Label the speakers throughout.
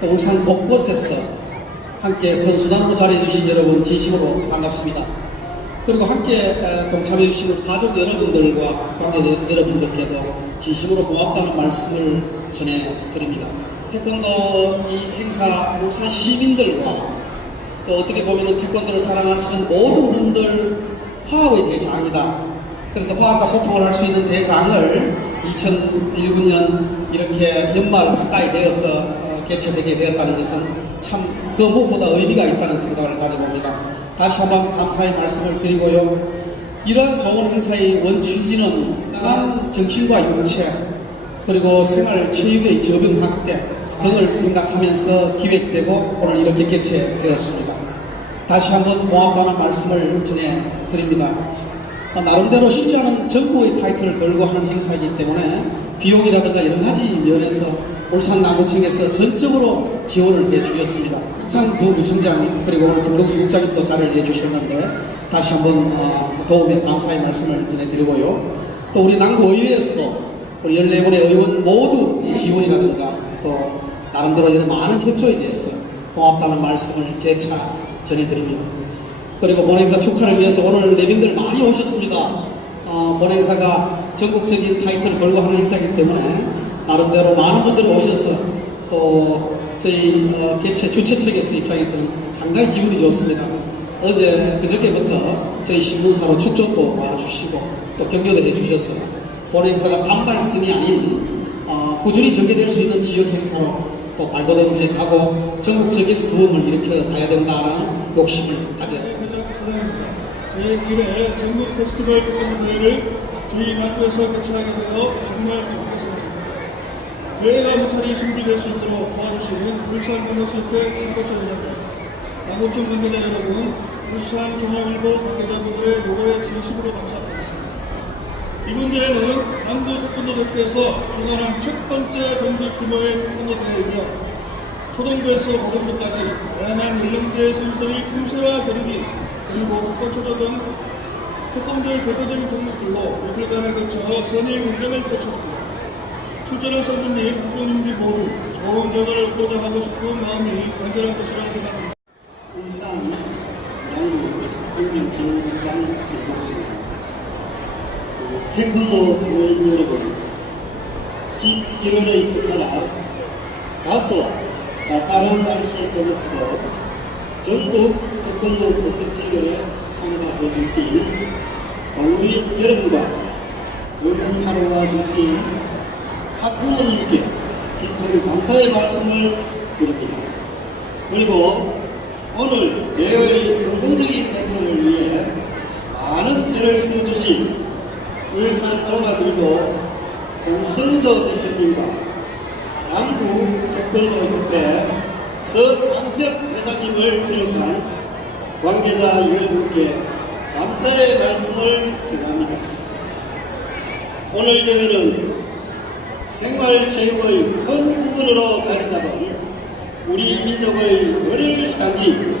Speaker 1: 또 울산 곳곳에서 함께 선수단으로 자리해주신 여러분 진심으로 반갑습니다. 그리고 함께 에, 동참해주신 우리 가족 여러분들과 관계 여러분들께도 진심으로 고맙다는 말씀을 전해드립니다. 태권도 이 행사 울산 시민들과 또 어떻게 보면 태권도를 사랑하시는 모든 분들 화합의 대장이다. 그래서 화합과 소통을 할 수 있는 대장을 2019년 이렇게 연말 가까이 되어서 어, 개최되게 되었다는 것은 참 그 무엇보다 의미가 있다는 생각을 가져봅니다. 다시 한번 감사의 말씀을 드리고요. 이러한 좋은 행사의 원취지는 나간 정신과 육체 그리고 생활 체육의 적응 확대 등을 생각하면서 기획되고 오늘 이렇게 개최되었습니다. 다시 한번 고맙다는 말씀을 전해드립니다. 어, 나름대로 쉽지 않은 정부의 타이틀을 걸고 하는 행사이기 때문에 비용이라든가 여러 가지 면에서 울산 남구청에서 전적으로 지원을 해 주셨습니다. 장 부부청장 그리고 김동수 국장님 도 자리를 해 주셨는데 다시 한번 어, 도움에 감사의 말씀을 전해드리고요. 또 우리 남구의회에서도 우리 14분의 의원 모두 이 지원이라든가 또 나름대로 이런 많은 협조에 대해서 고맙다는 말씀을 재차 전해드립니다. 그리고 본행사 축하를 위해서 오늘 내빈들 많이 오셨습니다. 어, 본 행사가 전국적인 타이틀을 걸고 하는 행사이기 때문에 나름대로 많은 분들이 오셔서 또 저희 어, 개최 주최 측에서 입장에서는 상당히 기분이 좋습니다. 어제 그저께부터 저희 신문사로 축전도 와주시고 또 격려도 해주셔서 본 행사가 단발성이 아닌 어, 꾸준히 전개될 수 있는 지역 행사로 또 발돋움해 가고 전국적인 부흥을 일으켜 가야 된다라는 욕심을 가져요.
Speaker 2: 회장 차장입니다. 제1회 전국 페스티벌 태권도 대회를 저희 남부에서 개최하게 되어 정말 기쁘겠습니다. 대회가 무탈히 준비될 수 있도록 도와주신 울산광역시협회 차고철 회장님, 남구청 관계자 여러분, 울산 종합일보 관계자분들의 노고에 진심으로 감사드리겠습니다. 이번 대회는 남부 태권도 대회에서 주관한 첫 번째 전국 규모의 태권도 대회이며 초등부에서 고등부까지 다양한 연령대의 선수들이 품새와 겨루기 그리고 태권초조 등 태권도의 대표적인 종목들로 이틀간에 걸쳐 선의 경쟁을 펼쳤습니다. 출전한 선수님, 학부모님들 모두 좋은 결과를 얻고자 하고 싶은 마음이 간절한 것이라고 생각합니다.
Speaker 1: 울산 양구 행정지원장 김동수입니다. 어, 태권도 동호인 여러분, 11월의 끝자락 다소 쌀쌀한 날씨 속에서도 전국 태권도 페스티벌에 참가해 주신 동호인 여러분과 응원하러 와 주신 학부모님께 깊은 감사의 말씀을 드립니다. 그리고 오늘 대회의 성공적인 개최를 위해 많은 애를 써주신 울산 종합일보 홍선조 대표님과 남부 태권도협회 서상벽 회장님을 비롯한 관계자 여러분께 감사의 말씀을 전합니다. 오늘 대회는 생활체육의 큰 부분으로 자리 잡은 우리 민족의 열을 담긴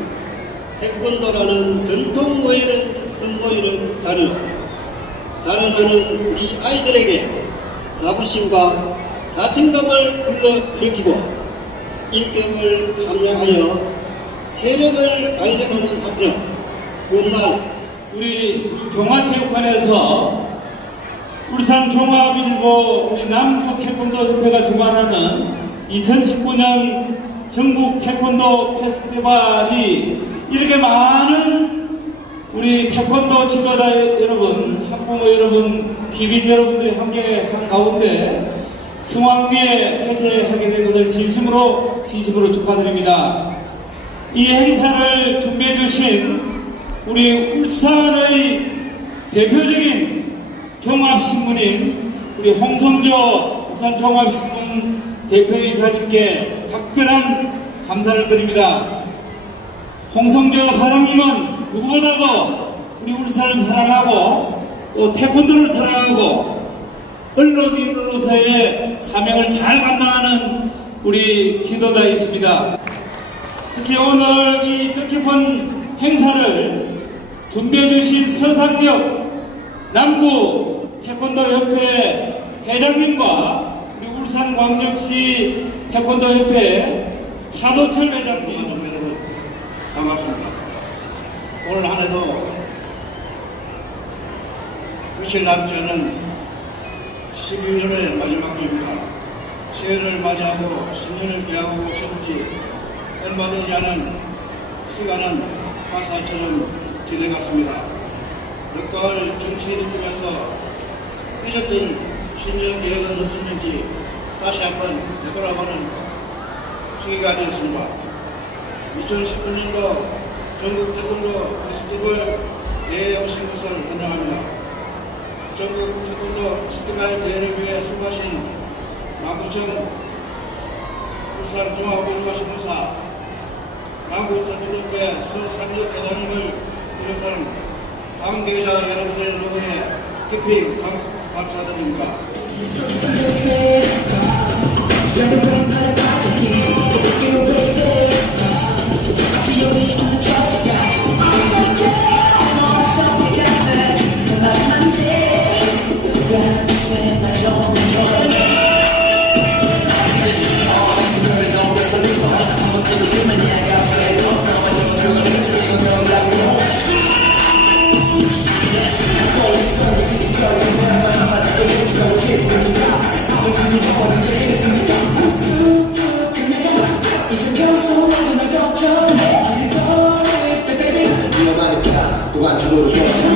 Speaker 1: 태권도라는 전통의는 선보이는 자리로 자라나는 우리 아이들에게 자부심과 자신감을 불러일으키고 인격을 함양하여 체력을 단련하는 한편 훗날
Speaker 3: 우리 동아체육관에서 울산 종합일보 우리 남구 태권도 협회가 주관하는 2019년 전국 태권도 페스티벌이 이렇게 많은 우리 태권도 지도자 여러분, 학부모 여러분, 귀빈 여러분들이 함께 한 가운데 성황리에 개최하게 된 것을 진심으로 진심으로 축하드립니다. 이 행사를 준비해 주신 우리 울산의 대표적인 종합신문인 우리 홍성조 울산 종합신문 대표이사님께 특별한 감사를 드립니다. 홍성조 사장님은 누구보다도 우리 울산을 사랑하고 또 태권도를 사랑하고 언론인으로서의 사명을 잘 감당하는 우리 지도자이십니다. 특히 오늘 이 뜻깊은 행사를 준비해 주신 서상역 남부 태권도 협회 회장님과 우리 울산광역시 태권도 협회 차도철 회장님
Speaker 4: 여러분 반갑습니다. 오늘 한 해도 며칠 남지 않은 12월의 마지막 주입니다. 새해를 맞이하고 신년을 기약하고 싶은지 얼마 되지 않은 시간은 화살처럼 지나갔습니다. 늦가을 정치 느끼면서 잊었던 신년 계획은 없었는지 다시 한번 되돌아보는 시기가 되었습니다. 2019년도 전국 태권도 페스티벌 대회에 오신 것을 환영합니다. 전국 태권도 페스티벌 대회를 위해 수고하신 남구청 울산 종합운동신문사 남구 태권도회 손상혁 회장님을 비롯한 관계자 여러분의 노고에 깊이 감, 감사드립니다.
Speaker 5: 어,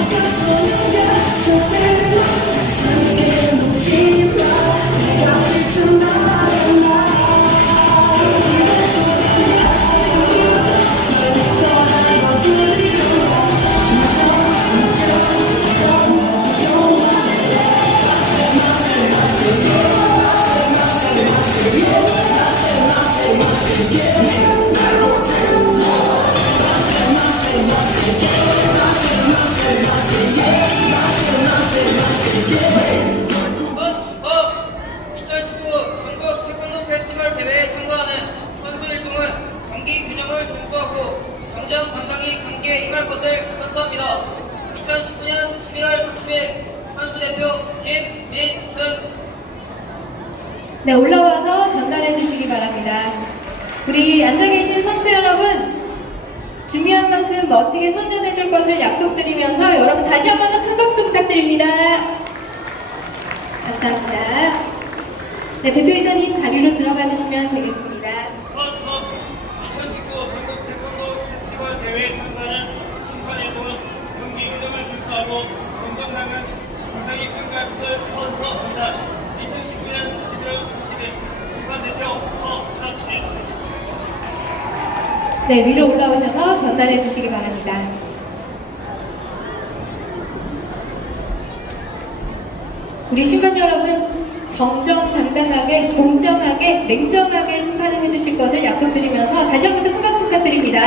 Speaker 5: 11월 30일 선수 대표 김민승
Speaker 6: 네, 올라와서 전달해 주시기 바랍니다. 우리 앉아 계신 선수 여러분, 준비한 만큼 멋지게 선전해 줄 것을 약속드리면서 여러분 다시 한 번 더 큰 박수 부탁드립니다. 감사합니다. 네, 대표이사님 자리로 들어가 주시면 되겠습니다.
Speaker 2: 선선 2019 전국 태권도 페스티벌 대회에 참가하는 심판 일동은 경기 규정을 준수하고 정정당한 당당히 평가할 것을 선서합니다. 2019년 11월 30일 심판대표 서한일
Speaker 6: 네, 위로 올라오셔서 전달해 주시기 바랍니다. 우리 심판 여러분, 정정당당하게, 공정하게, 냉정하게 심판을 해주실 것을 약속드리면서 다시 한 번 더 큰 박수 부탁드립니다.